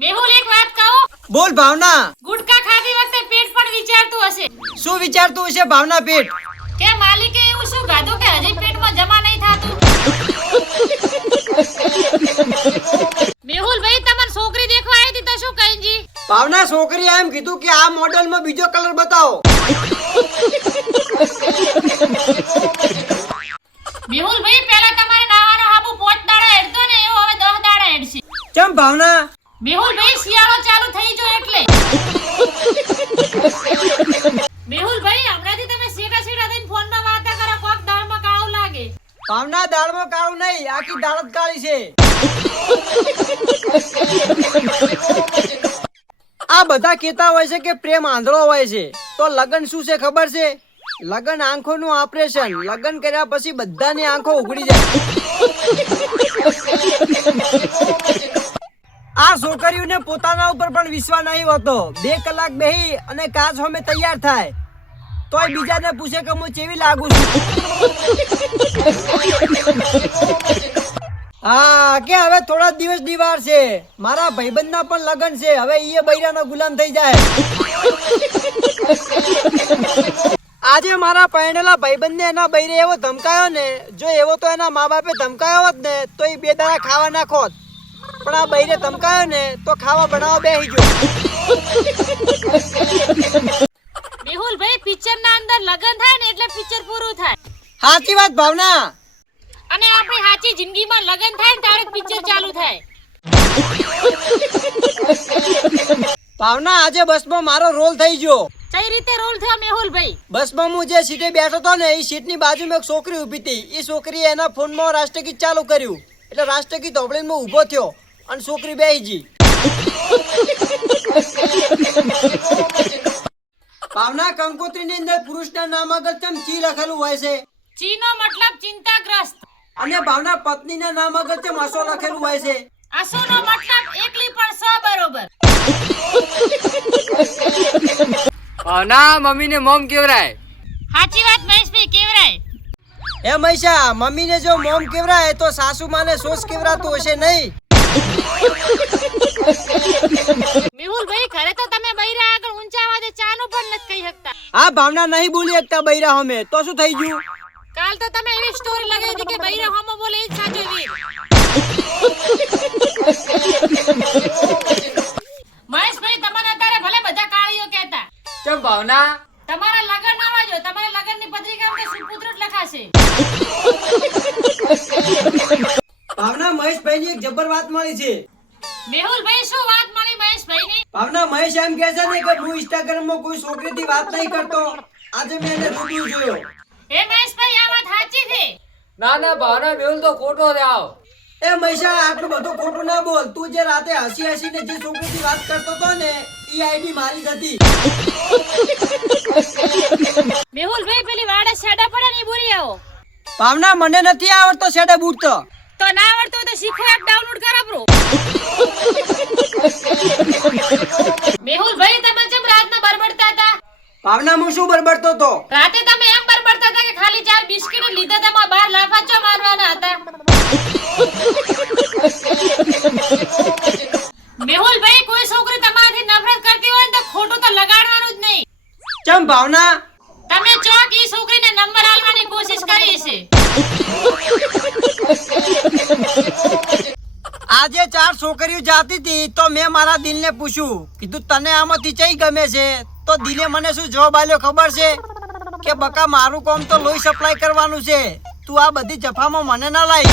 મેહુલ એક વાત કહું? બોલ ભાવના. ગુટકા ખાતી વખતે પેટ પણ વિચારતું હશે. શું વિચારતું હશે ભાવના પેટ? કે માલિકે એવું શું ખાધું કે હજી પેટમાં જમા નહીં થાતું? મેહુલ ભાઈ તમને છોકરી દેખવા આવી હતી તો શું કહી જી? ભાવના છોકરીએ એમ કીધું કે આ મોડલમાં બીજો કલર બતાવો. મેહુલ ભાઈ પહેલા તમારે નાવાનો હાબુ પોચ દાડા હેડતો ને એવો હવે 10 દાડા હેડશે. ચમ ભાવના? મેહુલ ભાઈ, શિયાળો ચાલુ થઈ જો એટલે. મેહુલ ભાઈ, હમણાંથી તમે સીધા સીધા થઈને ફોનમાં વાત કરો, કોક દાળમાં કાળું લાગે. ભાવના દાળમાં કાળું નહીં, આખી દાળ જ કાળી છે. આ બધા કહેતા હોય છે કે પ્રેમ આંધળો હોય છે. તો લગન શું છે ખબર છે? લગન આંખોનું ઓપરેશન લગન કર્યા પછી બધાની આંખો ઉઘડી જાય. છોકરીઓને પોતાના ઉપર પણ વિશ્વાસ નહીં હોતો. બે કલાક બેહી અને કાચ હોમે તૈયાર થાય. તોય બીજાને પૂછે કે હું ચેવી લાગુ છું? હા, કે હવે થોડા દિવસ દિવાર છે. મારા ભાઈબંધના પણ લગન છે. હવે એ બૈરાનો ગુલામ થઈ જાય. આજે મારા પરણેલા ભાઈબંધને એના બૈરે એવો ધમકાયો ને, જો એવો તો એના મા બાપે ધમકાયો હોત ને, તો એ બે દાડા ખાવા નાખોત પણ આ બૈરે ધમકાયો ને તો ખાવા બનાવવા બેસી ગયો. મેહુલ ભાઈ પિક્ચર ના અંદર લગન થાય ને એટલે પિક્ચર પૂરું થાય. સાચી વાત ભાવના. અને આપણી સાચી જિંદગીમાં લગન થાય ને ત્યારે પિક્ચર ચાલુ થાય. ભાવના આજે બસમાં મારો રોલ થઈ ગયો. કઈ રીતે રોલ થયો મેહુલ ભાઈ બસમાં હું જે સીટે બેઠો હતો ને એ સીટની બાજુમાં એક છોકરી ઊભી હતી. એ છોકરીએ એના ફોનમાં રાષ્ટ્રગીત ચાલુ કર્યું. એટલે રાષ્ટ્રગીત હું ઊભો થયો. અને છોકરી ગઈ. ભાવના કંકોત્રીની અંદર પુરુષના નામ આગળ ચમ ચી લખેલું હોય છે? ચીનો મતલબ ચિંતાગ્રસ્ત. અને ભાવના પત્નીના નામ આગળ ચમ અસો લખેલું હોય છે? આસુનો મતલબ એકલી પણ સો બરોબર. ના મમ્મી ને મોમ કેવરાય? સાચી વાત મહેશભાઈ કેવરાય? હે મૈસા મમ્મીને જો મોમ કેવરાય તો સાસુ માને સોસ કેવરાતું હશે નહીં? મેહુલ ભાઈ ઘરે તો તમે બૈરા આગળ ઊંચા અવાજે ચાનું પણ નથી કહી શકતા. આ ભાવના નહીં બોલી શકતા બૈરા હમે તો શું થઈ ગયું? કાલ તો તમે એવી સ્ટોરી લગાવી હતી કે બૈરા હોમો બોલે એ જ સાચો વીર મહેશભાઈ તમને અત્યારે ભલે બધા કાળીઓ કહેતા. કેમ ભાવના? તમારા લગન આવા જો તમારા લગનની પત્રિકામાં તો સુપુત્ર જ લખાશે. ભાવના મહેશભાઈની એક જબર વાત મળી છે. મેહુલભાઈ શું વાત મળી મહેશભાઈની? ભાવના મહેશ એમ કહે છે ને કે હું ઇન્સ્ટાગ્રામમાં કોઈ છોકરીથી વાત નહીં કરતો. આજે મેં એને રૂબરૂ જોયો. એ મહેશભાઈ આ વાત સાચી છે? ના ના ભાવના મેહુલ તો ખોટો રહ્યો એ મહેશા આટલું બધું ખોટું ના બોલ. તું જે રાતે હસી હસીને જે છોકરીથી વાત કરતો હતો ને ઈ આઈડી મારી હતી. મેહુલભાઈ પેલી વાડે શેડા પડે ને ઈ બોરી આવો. ભાવના મને નથી આવડતો સેડે બૂટતો તો ના આવડતો તો શીખો એપ ડાઉનલોડ કરો બ્રો મેહુલભાઈ તમે જેમ રાતના બરબડતા હતા? ભાવના હું શું બરબડતો તો રાતે તમે એમ બરબડતા હતા કે ખાલી ચાર બિસ્કિટ લીધા તમે બહાર લાફા ચો મારવાના હતા. મેહુલ ભાઈ કોઈ છોકરી તમારાથી નફરત કરતી હોય ને તો ખોટું તો લગાડવાનું જ નહીં. ચમ ભાવના? આજે ચાર છોકરીઓ જાતી હતી તો મેં મારા દિલને પૂછ્યું, કીધું, તને આમાંથી ચઈ ગમે છે? તો દિલે મને શું જવાબ આપ્યો, ખબર છે કે બકા, મારું કામ તો લોહી સપ્લાય કરવાનું છે. તું આ બધી જફામાં મને ના લાઈ